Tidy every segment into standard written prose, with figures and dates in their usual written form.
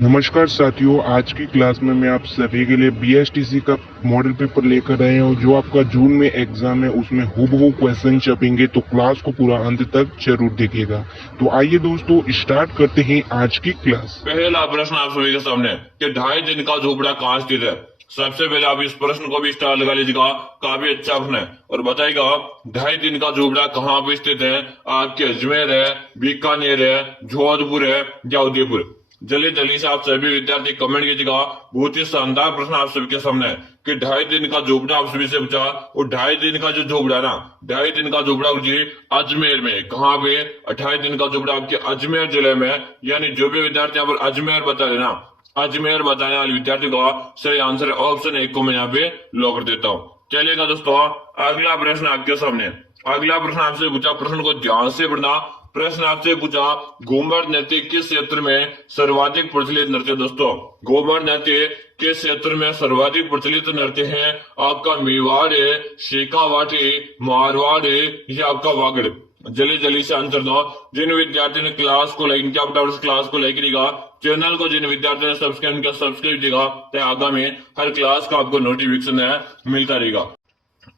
नमस्कार साथियों, आज की क्लास में मैं आप सभी के लिए बीएसटीसी का मॉडल पेपर लेकर आए हूँ जो आपका जून में एग्जाम है। उसमें हूबहू क्वेश्चन छपेंगे, तो क्लास को पूरा अंत तक जरूर देखिएगा। तो आइए दोस्तों, स्टार्ट करते हैं आज की क्लास। पहला प्रश्न आप सभी के सामने कि 2.5 दिन का झोपड़ा कहाँ स्थित है। सबसे पहले आप इस प्रश्न को भी स्टार लगा लीजिएगा। काफी अच्छा प्रश्न है और बताइएगा 2.5 दिन का झोपड़ा कहाँ पे स्थित है। आपके अजमेर है, बीकानेर है, जोधपुर है या उदयपुर। जल्दी जल्दी से आप सभी विद्यार्थी कमेंट कीजिएगा। बहुत ही शानदार प्रश्न आप सभी के सामने है कि 2.5 दिन का झोपड़ा आप सभी से पूछा। और 2.5 दिन का जो झोपड़ा है ना, 2.5 दिन का झोपड़ा जी अजमेर में। कहाँ पे? 28 दिन का झोपड़ा आपके अजमेर जिले में। यानी जो भी विद्यार्थी यहाँ पर अजमेर बता रहे ना, अजमेर बताने वाले विद्यार्थी का सही आंसर ऑप्शन 1 को मैं यहाँ पे लॉक कर देता हूँ। चलिएगा दोस्तों, अगला प्रश्न आपके सामने। अगला प्रश्न आपसे पूछा, प्रश्न को ध्यान से पढ़ना। प्रश्न आपसे पूछा, घूमर नृत्य किस क्षेत्र में सर्वाधिक प्रचलित नृत्य। दोस्तों, घूमर नृत्य किस क्षेत्र में सर्वाधिक प्रचलित नृत्य है। आपका मेवाड़ है, शेखावाट है, मारवाड़ है या आपका वागड़। जल्दी जल्दी से आंसर दो। जिन विद्यार्थियों ने क्लास को लाइक किया, फटाफट क्लास को लाइक करिएगा। चैनल को जिन विद्यार्थियों ने सब्सक्राइब किया, सब्सक्राइब कीजिएगा, तो आगामी हर क्लास का आपको नोटिफिकेशन है मिलता रहेगा।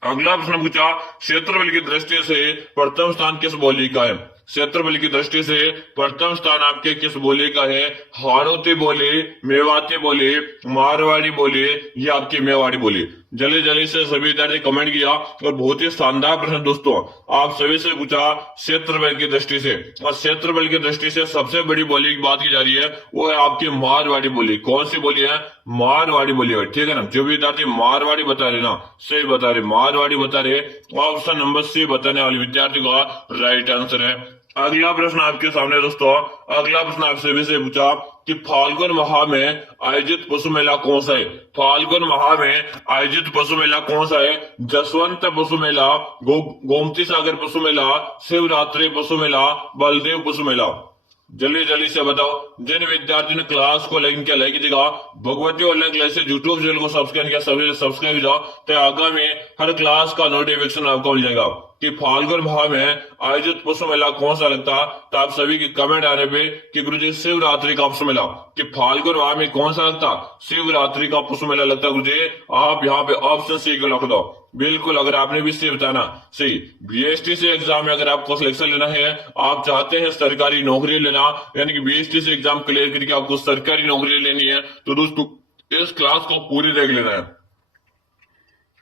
अगला प्रश्न पूछा, क्षेत्रफल की दृष्टि से प्रथम स्थान किस बोली का है। क्षेत्रफल की दृष्टि से प्रथम स्थान आपके किस बोली का है। हाड़ौती बोली, मेवाती बोली, मारवाड़ी बोली या आपकी मेवाड़ी बोली। जल्दी जल्दी से सभी विद्यार्थी कमेंट किया। और बहुत ही शानदार प्रश्न दोस्तों आप सभी से पूछा क्षेत्रफल की दृष्टि से। और क्षेत्रफल की दृष्टि से सबसे बड़ी बोली की बात की जा रही है, वो है आपकी मारवाड़ी बोली। कौन सी बोली है? मारवाड़ी बोली है, ठीक है ना। जो भी विद्यार्थी मारवाड़ी बता रहे ना, सही बता रहे, मारवाड़ी बता रहे, ऑप्शन नंबर सी बताने वाले विद्यार्थी का राइट आंसर है। अगला प्रश्न आपके सामने दोस्तों। अगला प्रश्न आपसे भी से पूछा कि फाल्गुन माह में आयोजित पशु मेला कौन सा है। फाल्गुन माह में आयोजित पशु मेला कौन सा है। जसवंत पशु मेला, गोमती सागर पशु मेला, शिवरात्रि पशु मेला, बलदेव पशु मेला। जल्दी जल्दी से बताओ। जिन विद्यार्थियों ने क्लास को लाइक किया, लाइक कीजिएगा। Bhagwati online classes YouTube channel को सब्सक्राइब किया, सभी सब्सक्राइब जाओ, तो आगामी हर क्लास का नोटिफिकेशन आपको मिल जाएगा कि फाल्गुन माह में आयोजित पशु मेला कौन सा लगता। तो आप सभी की कमेंट आने पे कि गुरुजी शिवरात्रि का पशु मेला, कि फाल्गुन माह में कौन सा लगता, शिवरात्रि का पशु मेला लगता गुरुजी। आप यहाँ पे ऑप्शन सी को लिख दो। बिल्कुल, अगर आपने भी सही बताना सही। बीएसटी से एग्जाम में अगर आपको सिलेक्शन लेना है, आप चाहते हैं सरकारी नौकरी लेना, यानी कि बीएसटी से एग्जाम क्लियर करके आपको सरकारी नौकरी लेनी है, तो दोस्तों इस क्लास को पूरी देख लेना है।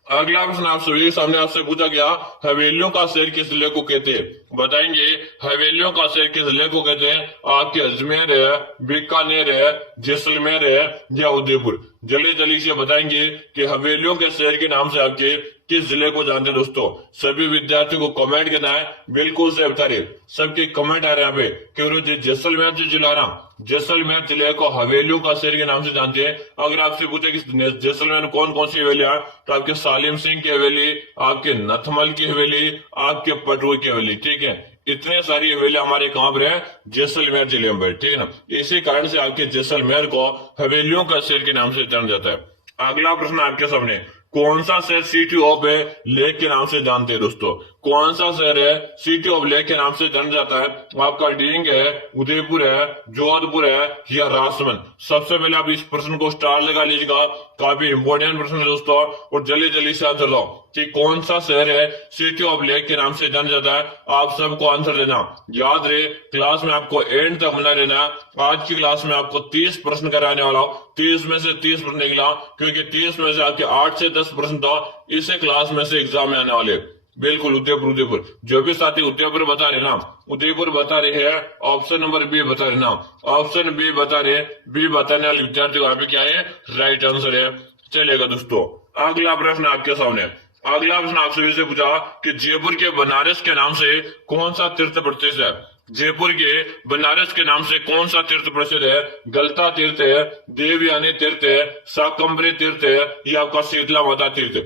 अगला प्रश्न आप सभी के सामने आपसे पूछा गया, हवेलियों का शहर किस जिले को कहते हैं। बताएंगे हवेलियों का शहर किस जिले को कहते हैं। आपके अजमेर है, बीकानेर है, जैसलमेर है या उदयपुर। जल्दी जल्दी से बताएंगे कि हवेलियों के शहर के नाम से आपके किस जिले को जानते हैं। दोस्तों सभी विद्यार्थियों को कमेंट करना है, बिल्कुल से बता रहे। सबके कमेंट आ रहे हैं यहाँ पे कि जैसलमेर जो जिला ना, जैसलमेर जिले को हवेलियों का शहर के नाम से जानते हैं। अगर आपसे पूछे कि जैसलमेर में कौन कौन सी हवेलियां, तो आपके सालिम सिंह की हवेली, आपके नथमल की हवेली, आपके पटवा की हवेली, ठीक है। इतने सारी हवेली हमारे कहां पर है, जैसलमेर जिले में, ठीक है ना। इसी कारण से आपके जैसलमेर को हवेलियों का शहर के नाम से जाना जाता है। अगला प्रश्न आपके सामने, कौन सा शहर सिटी ऑफ लेक के नाम से जानते हैं। दोस्तों कौन सा शहर है सिटी ऑफ लेक के नाम से जाना जाता है। आपका डींग है, उदयपुर है, जोधपुर है या राजसमंद। सबसे पहले आप इस प्रश्न को स्टार लगा लीजिएगा, काफी इंपोर्टेंट प्रश्न है दोस्तों। और जल्दी जल्दी से आंसर दो कि कौन सा शहर है सिटी ऑफ लेक के नाम से जाना जाता है। आप सबको आंसर देना याद रहे, क्लास में आपको एंड तक बना रहना। आज की क्लास में आपको 30 प्रश्न कराने वाला हूं। 30 में से 30 प्रश्न निकला, क्योंकि 30 में से आपके 8 से 10 प्रश्न था इसे क्लास में से एग्जाम में आने वाले। बिल्कुल उदयपुर, उदयपुर जो भी साथी उदयपुर बता रहे ना, उदयपुर बता रहे हैं, ऑप्शन नंबर बी बता रहे ना, ऑप्शन बी बता रहे, बी बताने वाले विद्यार्थी को क्या है, राइट आंसर है। चलेगा दोस्तों, अगला प्रश्न आपके सामने। अगला प्रश्न आपसे से पूछा कि जयपुर के बनारस के नाम से कौन सा तीर्थ प्रसिद्ध है। जयपुर के बनारस के नाम से कौन सा तीर्थ प्रसिद्ध है। गलता तीर्थ है, देवयानी तीर्थ है, शाकंभरी तीर्थ है या आपका शीतला माता तीर्थ।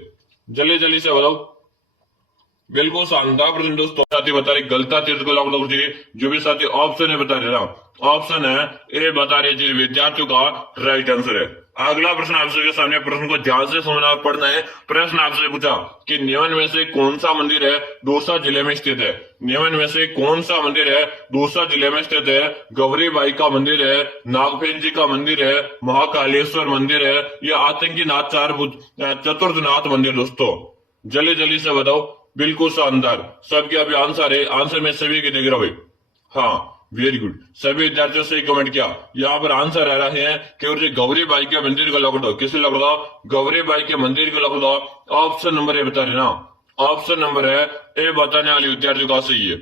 जल्दी जल्दी से बताओ। बिल्कुल शानदार प्रश्न दोस्तों। साथी बता रहे गलता तीर्थ को लॉक जी, जो भी साथी ऑप्शन है बता रहे ना, ऑप्शन है ए बता रहे जी विद्यार्थियों का राइट आंसर है। अगला प्रश्न आप सबके सामने, प्रश्न को ध्यान से सुनना और पढ़ना है। प्रश्न आपसे पूछा कि निम्न में से कौन सा मंदिर है दौसा जिले में स्थित है। निम्न में से कौन सा मंदिर है दौसा जिले में स्थित है। गौरी बाई का मंदिर है, नागफेन जी का मंदिर है, महाकालेश्वर मंदिर है, या आतंकी नाथ चतुर्थनाथ मंदिर। दोस्तों जल्दी जल्दी से बताओ। बिल्कुल शानदार, सबके अभी आंसर है, आंसर में सभी के देख रहा भाई। हाँ वेरी गुड, सभी विद्यार्थियों से कमेंट किया। यहाँ पर आंसर आ रहा है कि गौरी बाई के मंदिर को लॉक दो। किसे लॉक दो? गौरी बाई के मंदिर को लॉक दो। ऑप्शन नंबर ए बता रहे ना, ऑप्शन नंबर है ए बताने वाले विद्यार्थियों का सही है।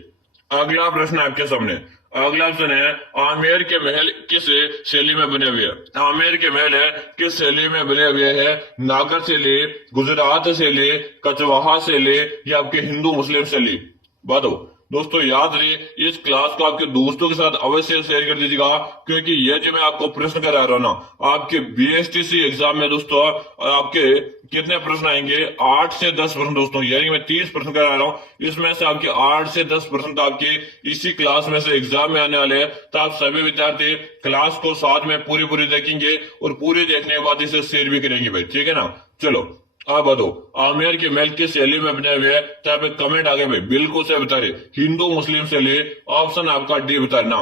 अगला प्रश्न आपके सामने, अगला ऑप्शन है आमेर के महल किस शैली में बने हुए हैं। आमेर के महल है किस शैली में बने हुए हैं? नागर शैली, गुजरात शैली, कचवाहा शैली, या आपके हिंदू मुस्लिम शैली। बताओ दोस्तों, याद रहे इस क्लास को आपके दोस्तों के साथ अवश्य शेयर कर दीजिएगा, क्योंकि ये जो मैं आपको प्रश्न करा रहा हूं ना, आपके बीएसटीसी एग्जाम में दोस्तों आपके कितने प्रश्न आएंगे? 8 से 10 प्रश्न दोस्तों, यानी मैं 30 प्रश्न करा रहा हूं, इसमें से आपके 8 से 10 प्रश्न तो आपके इसी क्लास में से एग्जाम में आने वाले हैं। तो आप सभी विद्यार्थी क्लास को साथ में पूरी देखेंगे और पूरी देखने के बाद इसे शेयर भी करेंगे भाई, ठीक है ना। चलो आप बताओ आमेर के महल किस शैली में बने हुए हैं? तो आप कमेंट आगे भाई बिल्कुल से बता रहे हिंदू मुस्लिम शैली। ऑप्शन आपका डी बता रहे ना,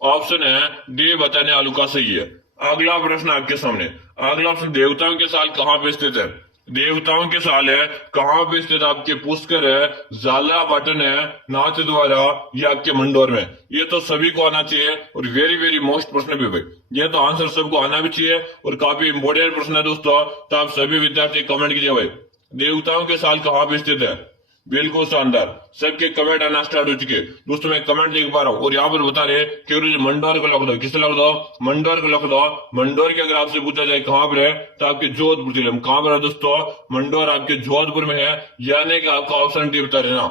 ऑप्शन है डी बताने वालों का सही है। अगला प्रश्न आपके सामने, अगला ऑप्शन देवताओं के साल कहाँ पे स्थित है? देवताओं के साल है कहाँ पे स्थित? आपके पुष्कर है, जाला पाटन है, नाथ द्वारा, या आपके मंडोर में। ये तो सभी को आना चाहिए और वेरी मोस्ट प्रश्न भी भाई, ये तो आंसर सबको आना भी चाहिए और काफी इंपोर्टेंट प्रश्न है दोस्तों। तो आप सभी विद्यार्थी कमेंट कीजिए भाई, देवताओं के साल कहाँ पे स्थित है। बिल्कुल शानदार, सबके कमेंट आना स्टार्ट हो चुके दोस्तों, मैं कमेंट देख पा रहा हूँ। और यहाँ पर बता रहे कि मंडोर को लॉक दो। किसे लॉक दो? मंडोर को लॉक दो। मंडोर के अगर आपसे पूछा जाए कहाँ पर है, तो आपके जोधपुर जिले में। कहाँ पर है दोस्तों? मंडोर आपके जोधपुर में है, यानी कि आपका ऑप्शन डी बता रहे ना,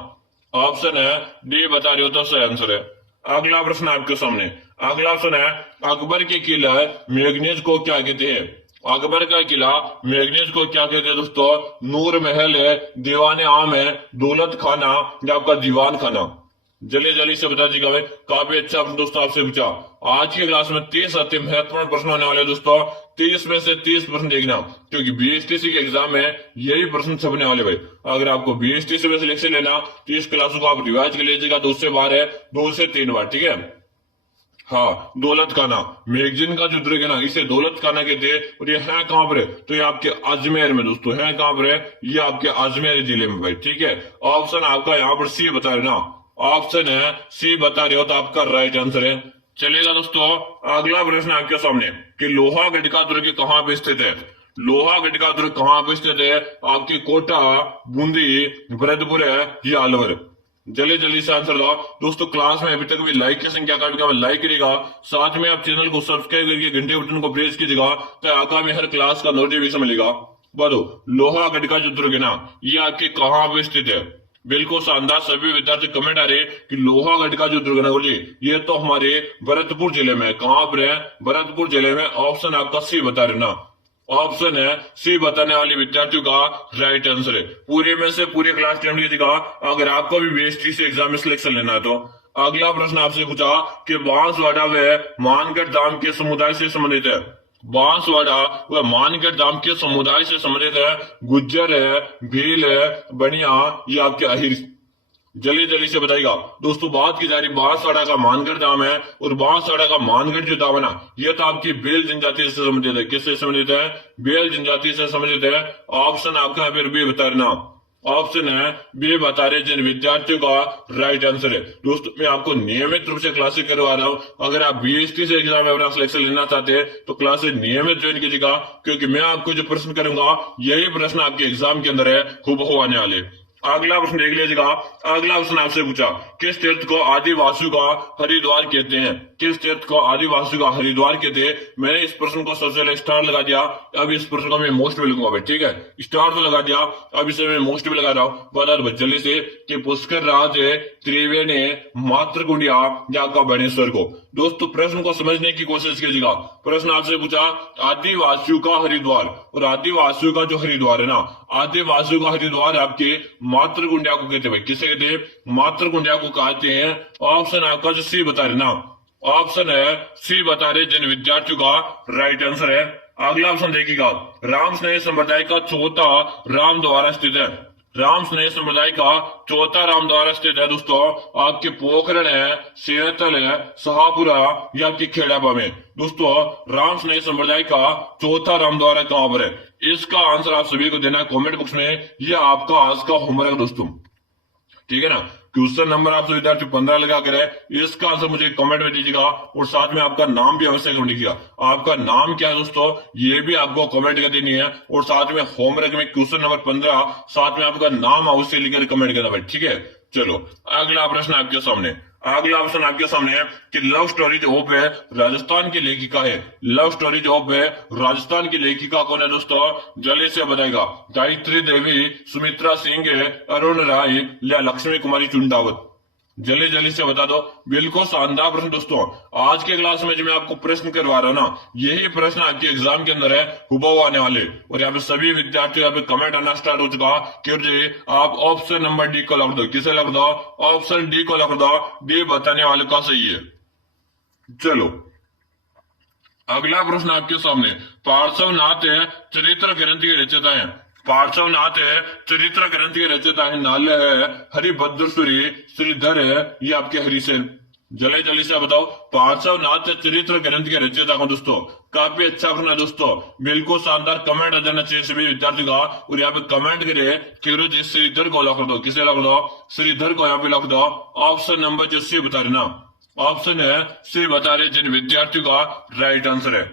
ऑप्शन है डी बता रहे हो तो सही आंसर है। अगला प्रश्न आपके सामने, अगला ऑप्शन है अकबर के किला मैगनीज को क्या कहते हैं? अकबर का किला मैगनीज को क्या कहते हैं दोस्तों? नूर महल है, दीवाने आम है, दौलत खाना, या आपका दीवान खाना। जल्दी से बता दीजिएगा भाई, काफी अच्छा दोस्तों आपसे पूछा। आज की क्लास में 30 अति महत्वपूर्ण प्रश्न होने वाले दोस्तों, 30 में से 30 प्रश्न देखना, क्योंकि बीएसटीसी के एग्जाम में यही प्रश्न छपने वाले भाई। अगर आपको बीएसटीसी में सिलेक्शन लेना तो इस क्लास को आप रिवाइज कर लीजिएगा, 2 से बार है, 2 से 3 बार, ठीक है। हाँ दौलत खाना मैगजीन का जो दुर्ग है ना, इसे दौलत खाना कहते हैं। और ये है कहाँ पर है? तो ये आपके अजमेर में दोस्तों है। कहाँ पर है? ये आपके अजमेर जिले में भाई, ठीक है। ऑप्शन आपका यहाँ पर सी बता रहे ना, ऑप्शन है सी बता रहे हो तो आपका राइट आंसर है। चलेगा दोस्तों, अगला प्रश्न आपके सामने कि लोहागढ़ का दुर्ग कहाँ पे स्थित है? लोहागढ़ का दुर्ग कहाँ पे स्थित है? आपकी कोटा, बूंदी, भरतपुर है, या अलवर। जल्दी से आंसर दो दोस्तों। क्लास में अभी तक भी लाइक की संख्या लाइक करेगा, साथ में आप चैनल को सब्सक्राइब करके घंटे बटन को प्रेस कीजिएगा, तो आगामी हर क्लास का नोटिफिकेशन मिलेगा। बताओ लोहागढ़ का जो दुर्ग है ना, ये आपके कहाँ पे स्थित है? बिल्कुल शानदार, सभी विद्यार्थी कमेंट आ रहे कि लोहागढ़ का जो दुर्ग है बोलिए, ये तो हमारे भरतपुर जिले में। कहाँ पर है? भरतपुर जिले में। ऑप्शन आपका सी बता रहे ना, ऑप्शन है सी बताने वाले विद्यार्थियों का राइट आंसर है। पूरे में से पूरे क्लास टेन कीजिएगा अगर आपको भी बीएसटी से एग्जाम में सिलेक्शन लेना है तो। अगला प्रश्न आपसे पूछा कि बांसवाड़ा व मानगढ़ धाम के समुदाय से संबंधित है। बांसवाड़ा व मानगढ़ धाम के समुदाय से संबंधित है। गुज्जर है, भील है, बनिया, या आपके अहिर। जल्दी से बताइएगा दोस्तों। बात की जा रही बांसवाड़ा का मानगढ़ धाम है, और बांसवाड़ा का मानगढ़ जो धाम है ना, ये तो आपकी बेल जनजाति से संबंधित है। किससे संबंधित है? बेल जनजाति से संबंधित है। ऑप्शन आपका है फिर बी बता रहे, ऑप्शन है बी बता रहे जिन विद्यार्थियों का राइट आंसर है। दोस्तों मैं आपको नियमित रूप से क्लासेस करवा रहा हूँ, अगर आप बीएसटी से एग्जाम में अपना सिलेक्शन लेना चाहते हैं तो क्लासेस नियमित ज्वाइन कीजिएगा, क्योंकि मैं आपको जो प्रश्न करूंगा यही प्रश्न आपके एग्जाम के अंदर है, हूबहू आने वाले। अगला प्रश्न देख लीजिएगा। अगला प्रश्न आपसे पूछा किस तीर्थ को आदिवासियों का हरिद्वार कहते हैं? किस तीर्थ को आदिवासियों का हरिद्वार कहते हैं? मैंने इस प्रश्न को सबसे पहले स्टार लगा दिया, अब इस प्रश्न को मैं मोस्ट भी लिखूंगा भाई, ठीक है। स्टार तो लगा दिया, अब इसे मैं मोस्ट भी लगा रहा हूँ। बता दो जल्दी से कि पुष्कर राज, त्रिवेणी, मातृकुंडिया, या आपका बनेश्वर को। दोस्तों प्रश्न को समझने की कोशिश कीजिएगा। प्रश्न आपसे पूछा आदिवासियों का हरिद्वार, और आदिवासियों का जो हरिद्वार है ना, आदिवासियों का हरिद्वार आपके मातृकुंडिया को कहते हैं भाई, किसे कहते हैं? मातृकुंडिया को कहते हैं। ऑप्शन आपका जो सी बता रहे ना, ऑप्शन है सी बता रहे जिन विद्यार्थियों का राइट आंसर है। अगला ऑप्शन देखिएगा, राम स्नेह संप्रदाय का चौथा राम द्वारा स्थित है। राम स्नेह संप्रदाय का चौथा राम द्वारा स्थित है दोस्तों आपके पोखरण है, सेहतल है, शाहपुरा या आपकी खेड़ाबा में। दोस्तों राम स्नेह संप्रदाय का चौथा राम द्वारा कहां पर है? इसका आंसर आप सभी को देना है कमेंट बॉक्स में। ये आपका आज का होमवर्क दोस्तों, ठीक है ना। क्वेश्चन नंबर आप विद्यार्थी 15 लगा कर है, इसका आंसर मुझे कमेंट में दीजिएगा और साथ में आपका नाम भी अवश्य कमेंट कीजिएगा। आपका नाम क्या है दोस्तों, ये भी आपको कमेंट कर देनी है और साथ में होमवर्क में क्वेश्चन नंबर 15 साथ में आपका नाम अवश्य लिखकर कमेंट करना भाई, ठीक है। चलो अगला प्रश्न आपके सामने, अगला ऑप्शन आपके सामने है कि लव स्टोरी जो होप है राजस्थान की लेखिका है। लव स्टोरी जो होप है राजस्थान की लेखिका कौन है दोस्तों? जल्दी से बताएगा। गायत्री देवी, सुमित्रा सिंह, अरुण राय या लक्ष्मी कुमारी चुंडावत? जल्दी जल्दी से बता दो। बिल्कुल शानदार प्रश्न दोस्तों। आज के क्लास में जो मैं आपको प्रश्न करवा रहा हूं ना, यही प्रश्न आपके एग्जाम के अंदर है हुबहू आने वाले। और यहाँ पे सभी विद्यार्थी यहाँ पे कमेंट आना स्टार्ट हो चुका कि जी आप ऑप्शन नंबर डी को लग दो। किसे लग दो? ऑप्शन डी को लग दो। डी बताने वाले का सही है। चलो अगला प्रश्न आपके सामने, पार्श्वनाथ चरित्र ग्रंथ के रचयिता है। पार्श्वनाथ चरित्र ग्रंथ के रचयिता है नाल है, हरिभद्रसूरी, श्रीधर है, ये आपके हरिसेन। जल्दी जल्दी से बताओ, पार्श्वनाथ चरित्र ग्रंथ के रचयिता को दोस्तों। काफी अच्छा प्रश्न है दोस्तों, बिल्कुल शानदार। कमेंट आ जाना चाहिए सभी विद्यार्थी का और यहाँ पे कमेंट करिए कि जी श्रीधर को लख दो। किसे लख दो? श्रीधर को यहाँ पे लख दो। ऑप्शन नंबर जो सी बता रहे ना, ऑप्शन है सी बता रहे जिन विद्यार्थियों का राइट आंसर है।